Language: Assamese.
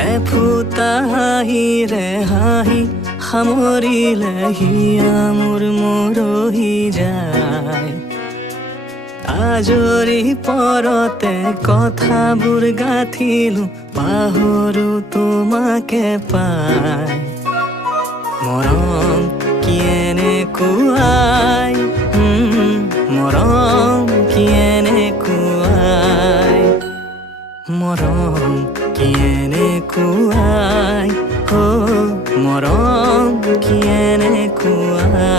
এফুটা হাঁহিৰে হাঁহি সামৰিলে হিয়া মোৰ মৰহি যায়। আজৰি পৰতে কথাবোৰ গাঁঠিলো পাহৰো তোমাকে পাই। মৰম কি এনেকুৱাই, মৰম কি এনেকুৱাই, মৰম কি এনেকুৱাই, মৰম কি এনেকুৱাই।